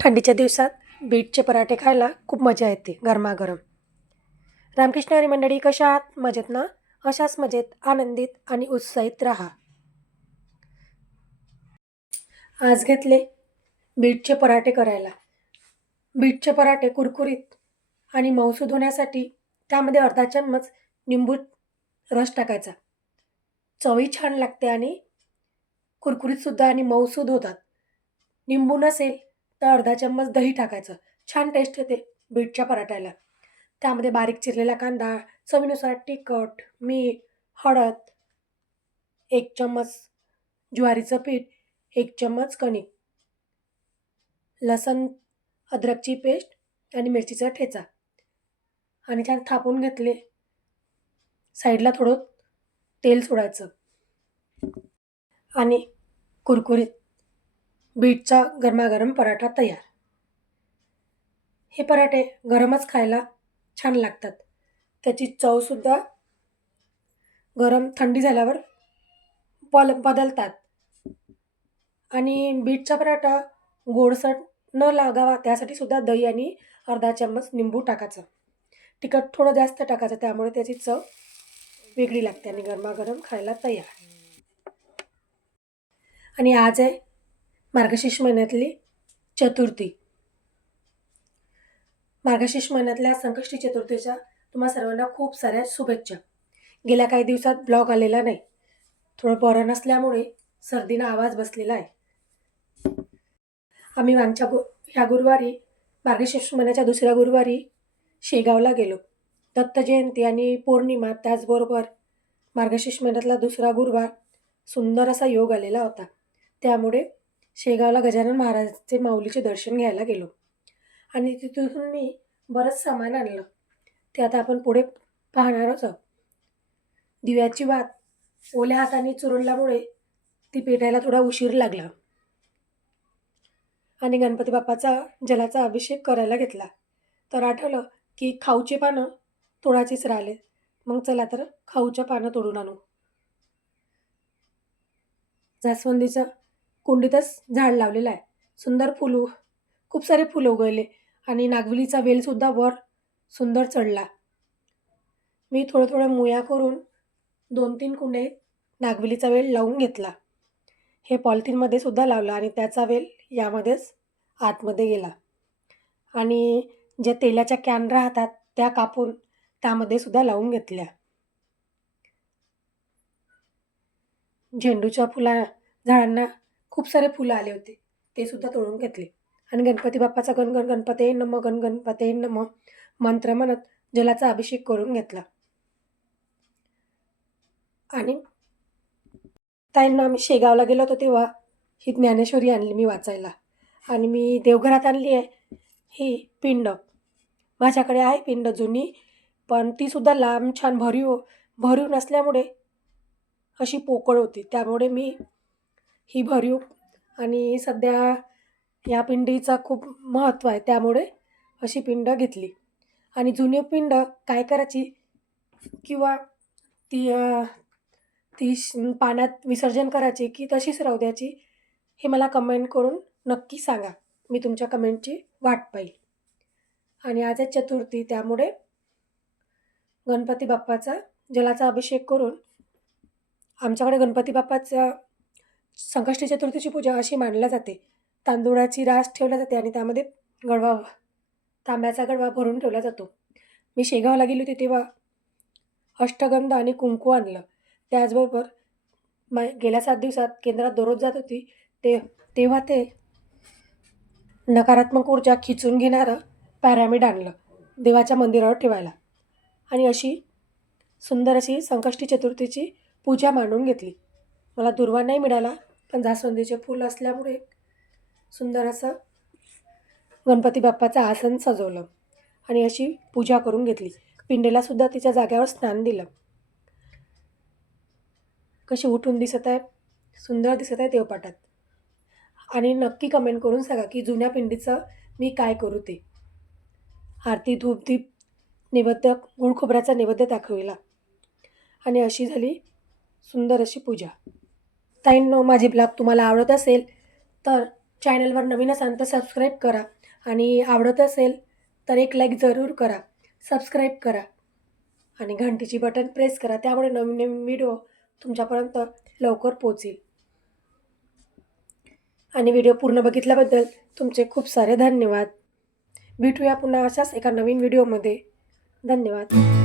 थंडीच्या दिवसात बीटचे पराठे खायला खूप मजा येते गरमागरम. रामकृष्ण हरी मंडळी, कशा आहात? मजेत ना? अशाच मजेत, आनंदित आणि उत्साहित राहा. आज घेतले बीटचे पराठे करायला. बीटचे पराठे कुरकुरीत आणि मऊसूद होण्यासाठी त्यामध्ये अर्धा चम्मच निंबू रस टाकायचा. चवही छान लागते आणि कुरकुरीतसुद्धा आणि मऊसूद होतात. निंबू नसेल तर अर्धा चम्मच दही टाकायचं. छान टेस्ट येते बीटच्या पराठ्याला. त्यामध्ये बारीक चिरलेला कांदा, चवीनुसार तिखट, मीठ, हळद, 1 चम्मच ज्वारीचं पीठ, 1 चम्मच कणिक, लसूण अद्रकची पेस्ट आणि मिरचीचा ठेचा आणि छान थापून घेतले. साईडला थोडं तेल सोडायचं आणि कुरकुरीत बीटचा गरमागरम पराठा तयार. हे पराठे गरमच खायला छान लागतात. त्याची चवसुद्धा थंडी झाल्यावर बदलतात. आणि बीटचा पराठा गोडसर न लागावा त्यासाठी सुद्धा दही आणि अर्धा चम्मच निंबू टाकायचं. तिखट थोडं जास्त टाकायचं, त्यामुळे त्याची चव वेगळी लागते आणि गरमागरम खायला तयार. आणि आज आहे मार्गशीर्ष महिन्यातली चतुर्थी. मार्गशीर्ष महिन्यातल्या संकष्टी चतुर्थीच्या तुम्हा सर्वांना खूप साऱ्या शुभेच्छा. गेल्या काही दिवसात ब्लॉग आलेला नाही. थोडं बरं नसल्यामुळे सर्दीनं आवाज बसलेला आहे. आम्ही ह्या गुरुवारी मार्गशीर्ष महिन्याच्या दुसऱ्या गुरुवारी शेगावला गेलो. दत्त जयंती आणि पौर्णिमा, त्याचबरोबर मार्गशीर्ष महिन्यातला दुसरा गुरुवार सुंदर असा योग आलेला होता. त्यामुळे शेगावला गजानन महाराजांचे माऊलीचे दर्शन घ्यायला गेलो आणि तिथून मी बरंच सामान आणलं. ते आता आपण पुढे पाहणारच आहोत. दिव्याची वात ओल्या हाताने चुरडल्यामुळे ती पेटायला थोडा उशीर लागला आणि गणपती बाप्पाचा जलाचा अभिषेक करायला घेतला. तर आठवलं की खाऊचे पानं तोडायचीच राहिले. मग चला तर खाऊच्या पानं तोडून आणू. जास्वंदीचं कुंडीतच झाड लावलेलं आहे. सुंदर खूप सारे फुलं उगवले आणि नागवेलीचा वेलसुद्धा वर सुंदर चढला. मी थोडं मुया करून 2-3 कुंडे नागवेलीचा वेल लावून घेतला. हे पॉलिथिनमध्ये सुद्धा लावलं आणि त्याचा वेल यामध्येच आतमध्ये गेला. आणि ज्या तेलाच्या कॅन राहतात त्या कापून त्यामध्ये सुद्धा लावून घेतल्या. झेंडूच्या झाडांना खूप सारे फुलं आले होते, ते सुद्धा तोडून घेतले आणि गणपती बाप्पाचा गणगण गणपते नमः गणपते नमः मंत्र म्हणत जलाचा अभिषेक करून घेतला. आणि ताईंना आम्ही शेगावला गेलो होतो तेव्हा ही ज्ञानेश्वरी आणली मी वाचायला. आणि मी देवघरात आणली आहे ही पिंड. माझ्याकडे आहे पिंड जुनी, पण तीसुद्धा लांब छान भरीव नसल्यामुळे अशी पोकळ होती. त्यामुळे मी ही भरीव आणि सध्या या पिंडीचा खूप महत्त्व आहे, त्यामुळे अशी पिंड घेतली. आणि जुनी पिंड काय करायची किंवा ती ती पाण्यात विसर्जन करायची की तशीच राहू द्यायची, हे मला कमेंट करून नक्की सांगा. मी तुमच्या कमेंटची वाट पाहील. आणि आज आहे चतुर्थी, त्यामुळे गणपती बाप्पाचा जलाचा अभिषेक करून आमच्याकडे गणपती बाप्पाच्या संकष्टी चतुर्थीची पूजा अशी मांडली जाते. तांदूळाची रास ठेवल्या जाते आणि त्यामध्ये तांब्याचा गडवा भरून ठेवला जातो. मी शेगावला गेली होती तेव्हा अष्टगंध आणि कुंकू आणलं. त्याचबरोबर गेल्या 7 दिवसात केंद्रात दररोज जात होती तेव्हा ते नकारात्मक ऊर्जा खिचून घेणारं पॅरामिड आणलं देवाच्या मंदिरावर ठेवायला. आणि अशी सुंदर अशी संकष्टी चतुर्थीची पूजा मांडून घेतली. मला दुर्वा नाही मिळाला, पण जास्वंदीचे फूल असल्यामुळे सुंदर असं गणपती बाप्पाचं आसन सजवलं आणि अशी पूजा करून घेतली. पिंडीलासुद्धा तिच्या जागेवर स्नान दिलं. कशी उठून दिसत आहे, सुंदर दिसत आहे देवपाटात. आणि नक्की कमेंट करून सांगा की जुन्या पिंडीचं मी काय करू ते. आरती, धूपदीप, नैवेद्य, गुळ खोबऱ्याचा नैवेद्य दाखविला आणि अशी झाली सुंदर अशी पूजा. ताईंनो, माझी ब्लॉग तुम्हाला आवडत असेल तर चॅनलवर नवीन असाल तर सबस्क्राईब करा आणि आवडत असेल तर एक लाईक जरूर करा. सबस्क्राईब करा आणि घंटीची बटन प्रेस करा. त्यामुळे नवीन नवीन व्हिडिओ तुमच्यापर्यंत लवकर पोहोचेल. आणि व्हिडिओ पूर्ण बघितल्याबद्दल तुमचे खूप सारे धन्यवाद. भेटूया पुन्हा अशाच एका नवीन व्हिडिओमध्ये. धन्यवाद.